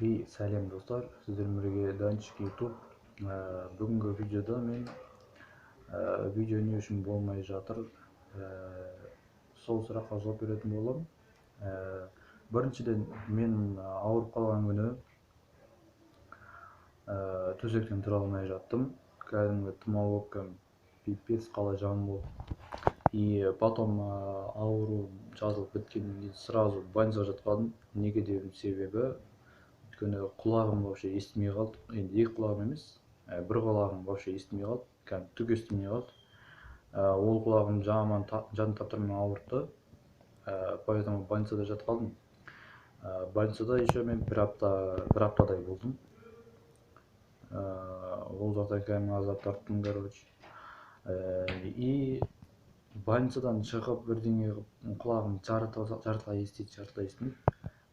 Сәлем достар, сіздермен бірге Данчик YouTube. Бүгінгі видеода мен видео не үшін болмай жатыр, сол сұраққа жауап беретін боламын. Біріншіден, мен ауырып қалған күні төсектен тұра алмай жаттым. Кәдімгі тұмау болып кәдімгі пипец қалай жан болды. И потом ауру жазылып біткеннен кейін сразу больницаға жатқыздым. Неге деген себебі, өйткені құлағым вообще естімей қалды. Енді екі құлағым емес, бір құлағым вообще естімей қалды, кәдімгі түк естімей қалды. Ол құлағым жаман жан таптырмай ауыртты, поэтому больницада жатқыздым. Больницада еще мен бір аптадай болдым. Ол жақта кәдімгі азап тарттым, короче. И больницадан шығып бірдеңе құлағым жарты естиді, жарты естімейді.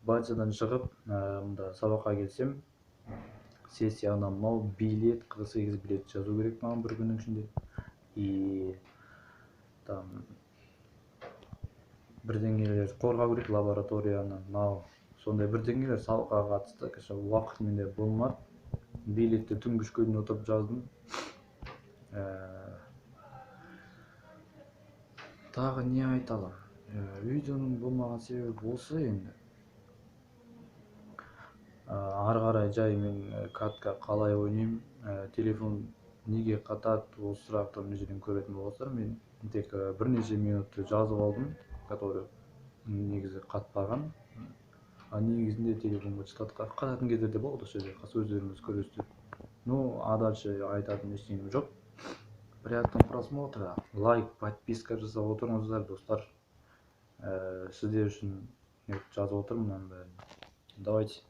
Больницадан шығып, мында сабаққа келсем, сессияда мынау билет, 48 билет жазу керек маған бір күннің ішінде. И там бірдеңелер қорғау керек лабораторияны, мынау сондай бірдеңелер сабаққа қатысты. Уақыт менде болмады. Билетті түнгі 3-ке дейін отырып жаздым. Тағы не айталым? Видеоның болмаған себебі осы енді. Ары қарай жай мен картка қалай ойнаймын, телефон неге қатады, осы сұрақты мына жерден көретін болсаңыздар, мен тек бірнеше минутты жазып алдым, который негізі қатпаған. Негізінде телефонға қататын кездерде болды, өздеріңіз көресіздер. Ну, а дальше айтатын ештеңем жоқ. Приятного просмотра. Лайк, подписка жасап отырыңыздар, достар. Сіздер үшін жазып отырмын бәрін. Давайте.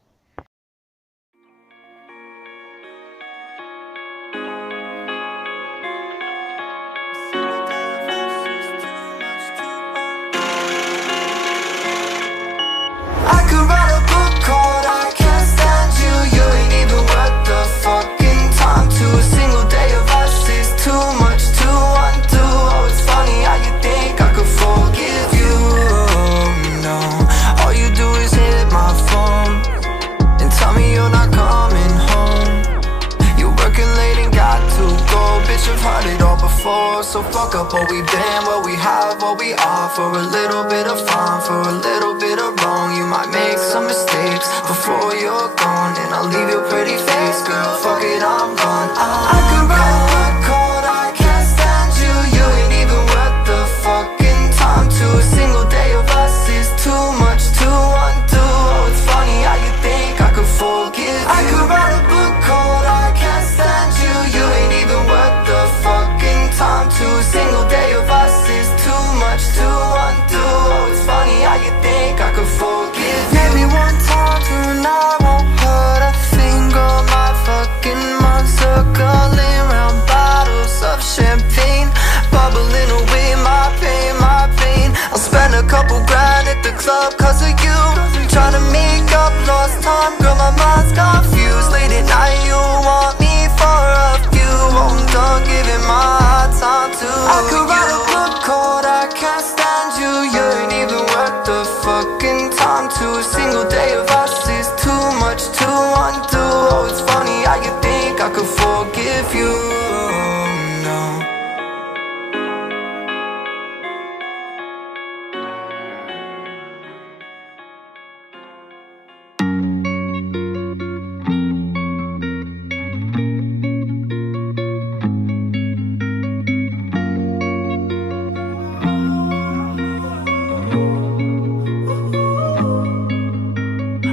So fuck up what we been, what we have, what we are. For a little bit of fun, for a little bit of wrong. You might make some mistakes before you're gone, and I'll leave your pretty face, girl. Fuck it, I'm gone. I could write a book called I Can't Stand You. You ain't even worth the fucking time. To a single day of us is too much to undo. Oh, it's funny how you think I could forgive you. I could write a book called I Can't Stand You. You ain't even worth the fucking time. To a single day of us is too much to undo. Oh, it's funny how you think I could forgive you. Maybe one time and I won't hurt a finger. My fucking mind circling round bottles of champagne, bubbling away my pain, my pain. I'll spend a couple grand at the club cause of you. Trying to make up lost time, girl, my mind's confused. Late at night you want me for a few. I'm done giving my time to you. I could write a book called I Can't Stand You. You ain't even worth the fucking time. To a single day of us is too much to undo. Oh, it's funny how you think I could forgive you. No.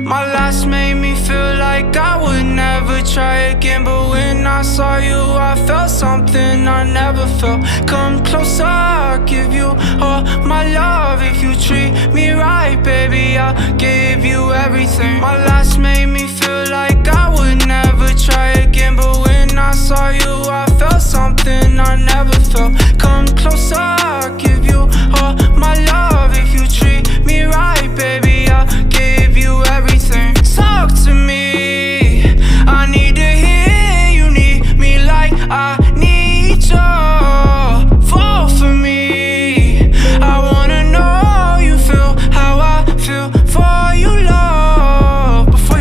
My last made me feel like I would never try again. But when I saw you, I felt something I never felt. Come closer, I'll give you all my love. If you treat me right, baby, I'll give you everything. My last made me feel like I would never try again. But when I saw you, I felt something I never felt. Come closer, I'll give you all my love. If you treat me right, baby, I'll give you everything. Talk to me, I need to hear you need me like I need you. Fall for me, I wanna know you feel how I feel for you, love. Before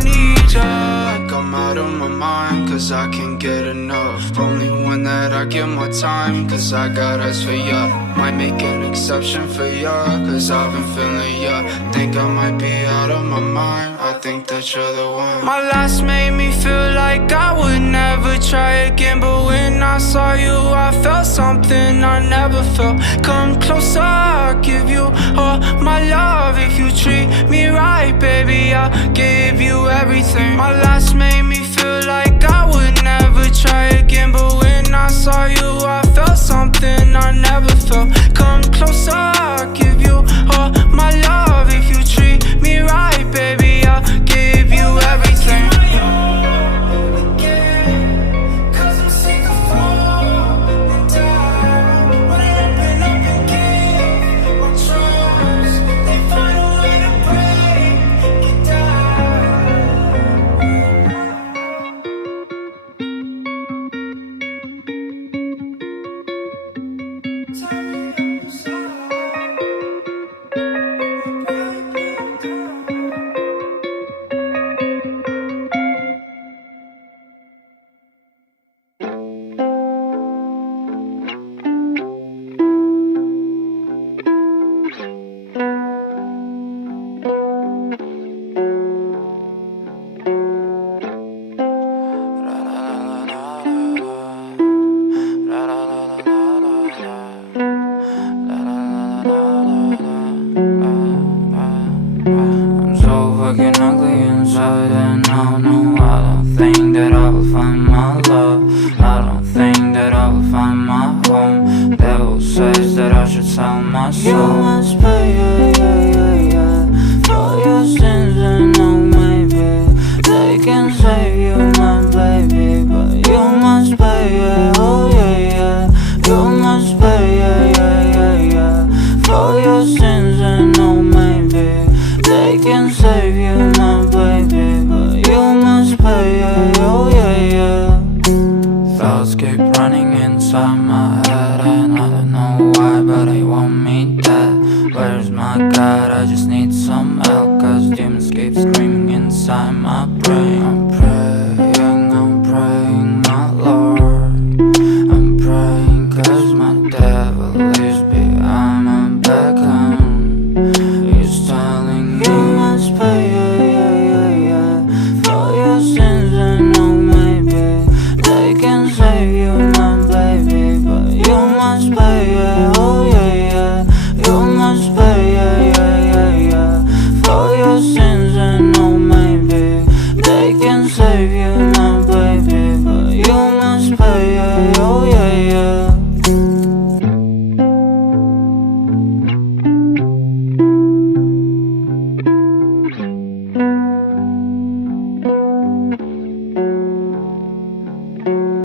need ya. Like I'm out of my mind, cause I can't get enough. Only one that I give my time, cause I got eyes for ya. Might make an exception for ya, cause I've been feeling ya. Think I might be out of my mind, I think that you're the one. My last made me feel like I would never try again, but when I saw you I felt something I never felt. Come closer, I'll give you all my love. If you treat me right, baby, I'll give you everything. My last made